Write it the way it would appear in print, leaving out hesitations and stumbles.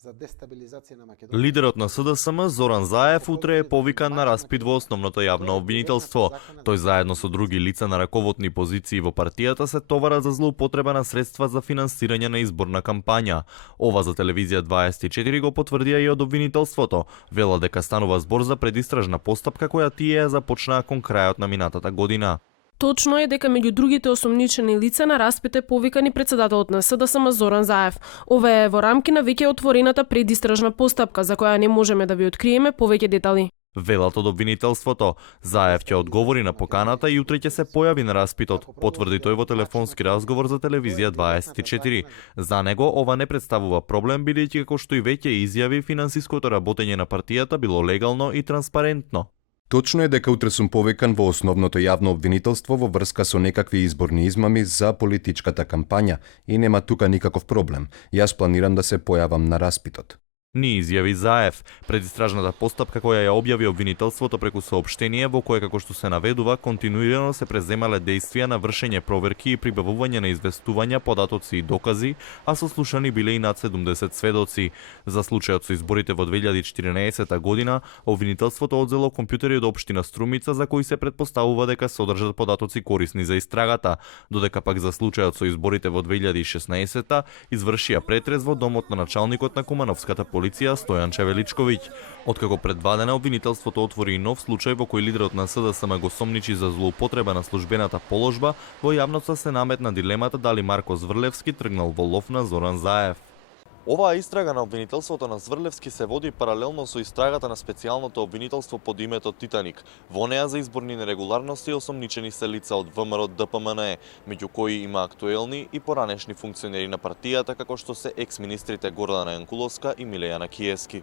за дестабилизација на Македонија. Лидерот на СДСМ Зоран Заев утре е повикан на распит во основното јавно обвинителство. Тој заедно со други лица на раководни позиции во партијата се товарат за злоупотреба на средства за финансирање на изборна кампања. Ова за телевизија 24 го потврдија и од обвинителството. Вела дека станува збор за предистражна постапка која тие ја започнаа кон крајот на минатата година. Точно е дека меѓу другите осомничени лица на распит е повикани председателот на СДСМ Зоран Заев. Ова е во рамки на веќе отворената предистражна постапка за која не можеме да ви откриеме повеќе детали. Велат од обвинителството. Заев ќе одговори на поканата и утре ќе се појави на распитот, потврди тој во телефонски разговор за телевизија 24. За него ова не представува проблем, бидејќи како што и веќе изјави, финансиското работење на партијата било легално и транспарентно. Точно е дека утре сум повикан во основното јавно обвинителство во врска со некакви изборни измами за политичката кампања и нема тука никаков проблем. Јас планирам да се појавам на распитот. Ни изјави Заев. Предистражната постапка која ја објави обвинителството преку соопштение во кое како што се наведува континуирано се преземале дејствија на вршење проверки и прибавување на известувања, податоци и докази, а сослушани биле и над 70 сведоци. За случајот со изборите во 2014 година, обвинителството одзело компјутери од општина Струмица за кои се претпоставува дека содржат податоци корисни за истрагата, додека пак за случајот со изборите во 2016 извршија претрез во домот на началникот на Кумановската полиција Стојан Чевеличковиќ. Откако предвадена, обвинителството отвори и нов случај во кој лидерот на СДСМ го сомничи за злоупотреба на службената положба, во јавноста се наметна дилемата дали Марко Зврлевски тргнал во лов на Зоран Заев. Оваа истрага на обвинителството на Зврлевски се води паралелно со истрагата на специјалното обвинителство под името Титаник. Во неа за изборни нерегуларности осомничени се лица од ВМРО ДПМНЕ, меѓу кои има актуелни и поранешни функционери на партијата како што се екс-министрите Гордана Јанкуловска и Милејана Киески.